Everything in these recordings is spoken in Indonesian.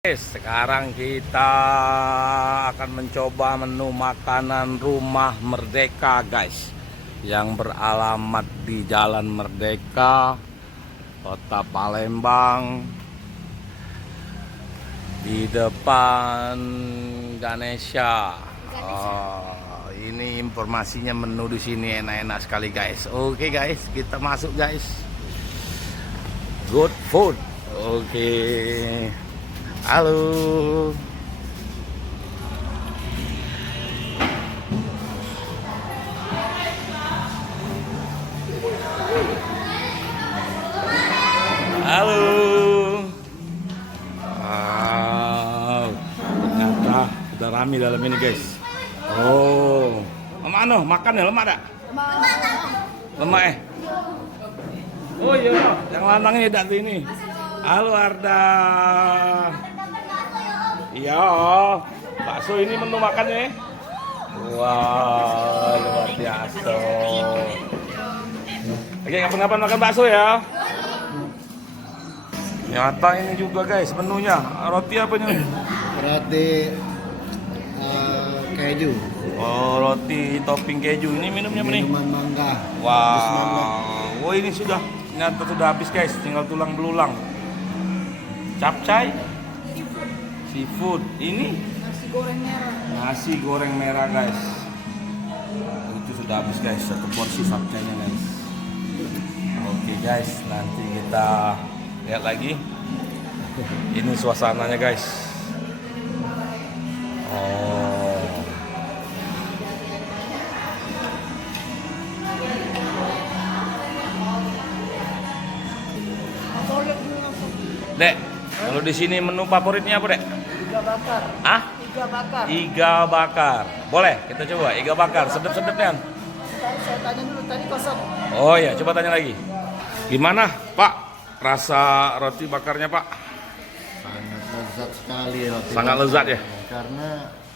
Sekarang kita akan mencoba menu makanan Rumah Merdeka, guys, yang beralamat di Jalan Merdeka, Kota Palembang, di depan Ganesha. Ini informasinya, menu di sini enak-enak sekali, guys. Oke, guys, kita masuk, guys. Good food. Oke. Halo. Halo. Wow, ternyata udah rame dalam ini, guys. Oh, mana makan ya, lemak dak? Lemak Oh iya, yang lanangnya dak ini. Halo Arda. Iya, bakso ini menu makannya. Wah, luar biasa. Oke, kapan-kapan makan bakso ya. Nyata ini juga, guys, menunya. Roti apa ini? Roti keju. Oh, roti topping keju. Ini minumnya apa nih? Minuman mangga. Wow, oh ini nyata sudah habis, guys. Tinggal tulang belulang. Capcay, seafood. Ini nasi goreng merah, guys. Itu sudah habis, guys. Satu porsi capcaynya, guys. Oke, guys, nanti kita lihat lagi. Ini suasananya, guys. Oh, Dek, kalau di sini menu favoritnya apa, Dek? Iga bakar. Ah? Iga bakar. Iga bakar. Boleh, kita coba iga bakar. Sedep-sedep, Nen. Saya tanya dulu, tadi kosong. Oh ya, coba tanya lagi. Gimana, Pak? Rasa roti bakarnya, Pak? Sangat lezat sekali roti. Sangat bakar. lezat ya? Karena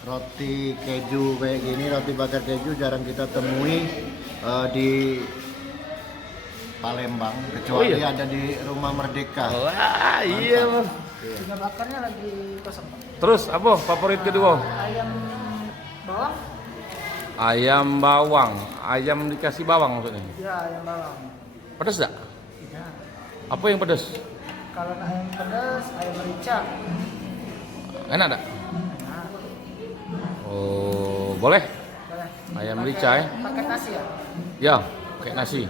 roti keju kayak gini, roti bakar keju jarang kita temui di Palembang, kecuali ada di Rumah Merdeka. Wah, iya, Bang. Iga bakarnya lagi kosong, Pak. Terus apa favorit kedua? Ayam bawang? Ayam bawang. Ayam dikasih bawang maksudnya. Ya, ayam bawang. Pedas enggak? Tidak. Apa yang pedas? Kalau ayam pedas, ayam merica. Enak enggak? Nah, Oh, boleh. boleh. Ayam merica ya? Pakai nasi ya? Ya, pakai nasi.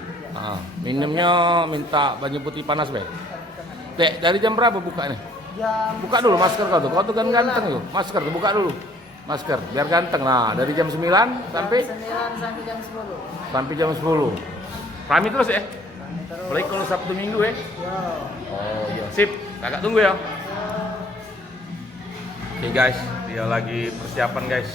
Minumnya minta banyu putih panas, Be. Dek, dari jam berapa buka nih? Jam Buka dulu masker kau tuh. Kau tuh kan ganteng tuh. Masker tuh, buka dulu. Masker, biar ganteng. Nah, dari jam 9 sampai 9 sampai jam 10. sampai jam 10. Rame terus ya? Terus Apalagi kalau Sabtu Minggu ya. ya. Oh iya, sip. Kakak tunggu ya. Oke, guys, dia lagi persiapan, guys.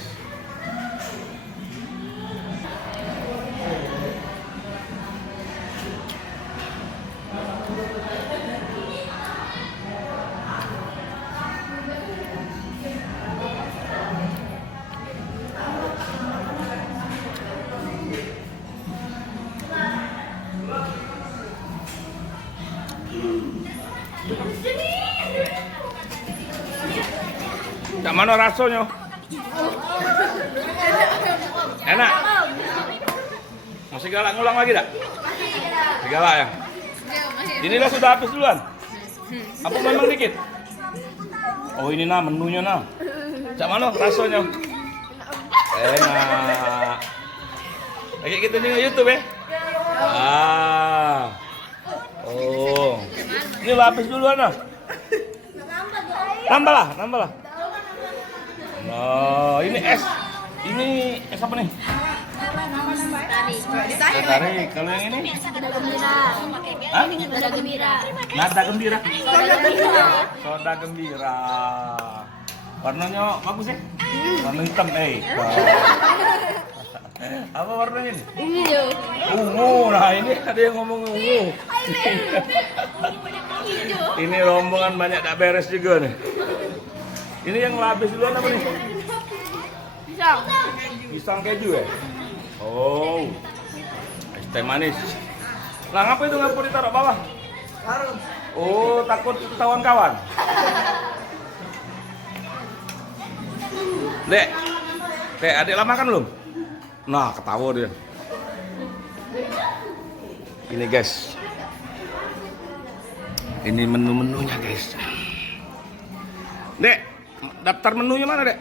Cak mana rasanya? Enak? Masih galak ngulang lagi tak? Masih galak ya? Inilah sudah habis duluan? Apa memang dikit? Oh ini nah menunya nah. Cak mana rasanya? Enak. Lagi kita nih YouTube ya? Oh. Ini lah habis duluan nah. Tambah lah. Nah, ini es. Ini es apa nih? Tarik. Kalau yang ini? Nada gembira. Hah? Nada gembira. Nada gembira. Soda gembira. Warnanya bagus ya? Warna hitam, Apa warnanya ini? Hijau. Ungu. Nah, ini ada yang ngomong ungu. Ini rombongan banyak tak beres juga nih. Ini yang labis duluan apa nih? Pisang. Pisang keju ya? Oh, es teh manis. Lah ngapa itu ngapa ditaruh bawah? Oh, takut ketahuan kawan. Dek, Dek, adik lama kan belum? Nah, ketawa dia. Ini guys. Ini menu-menunya guys. Dek, daftar menunya mana, Dek?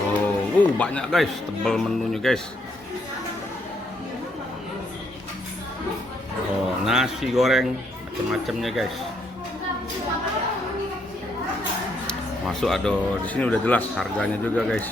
Oh, banyak guys, tebal menunya guys. Oh, nasi goreng macam-macamnya guys. Masuk ada di sini udah jelas harganya juga guys.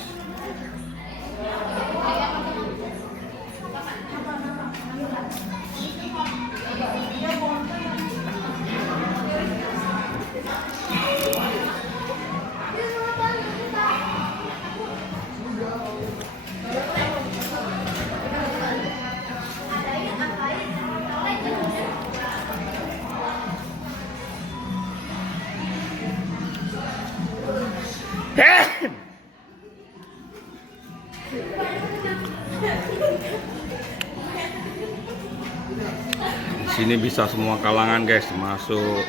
Di sini bisa semua kalangan guys masuk,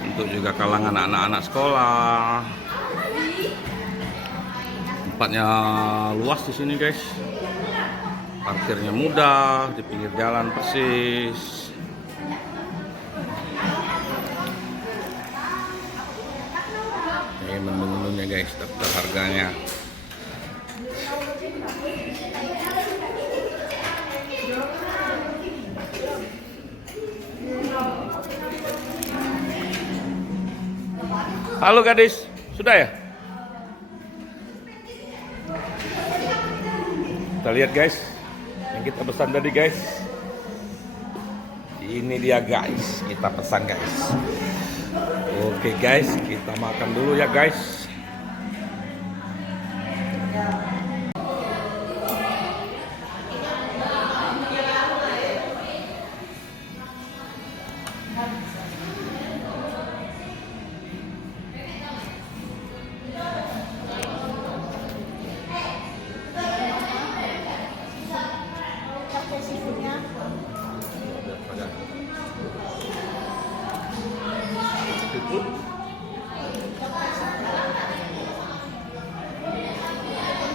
untuk juga kalangan anak-anak sekolah. Tempatnya luas di sini guys, parkirnya mudah, di pinggir jalan persis. Ini menu-menunya guys, daftar harganya. Halo gadis, sudah ya? Kita lihat guys, yang kita pesan tadi guys. Ini dia guys, kita pesan guys. Oke guys, kita makan dulu ya guys.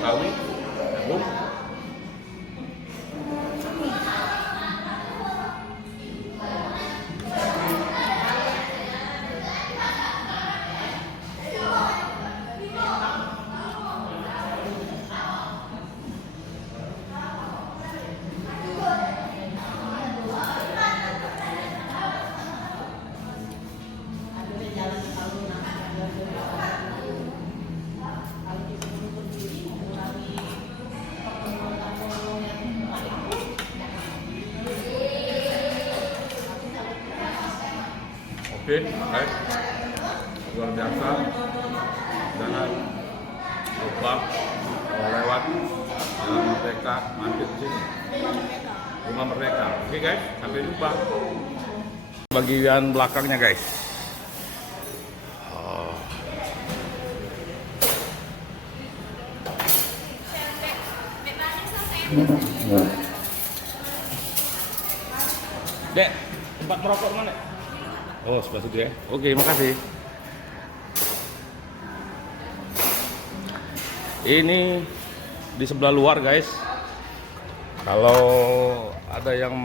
Sawi, jagung. Oke, baik. Luar biasa. Jangan lupa kalau lewat Jalan Merdeka mampir di sini. Rumah Merdeka. Oke guys, sampai jumpa. Bagian belakangnya guys. Dek, tempat merokok mana? Oh, sebelah situ ya. Oke, makasih. Ini di sebelah luar, guys. Kalau ada yang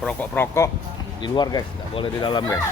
perokok-perokok di luar, guys, nggak boleh di dalam, guys.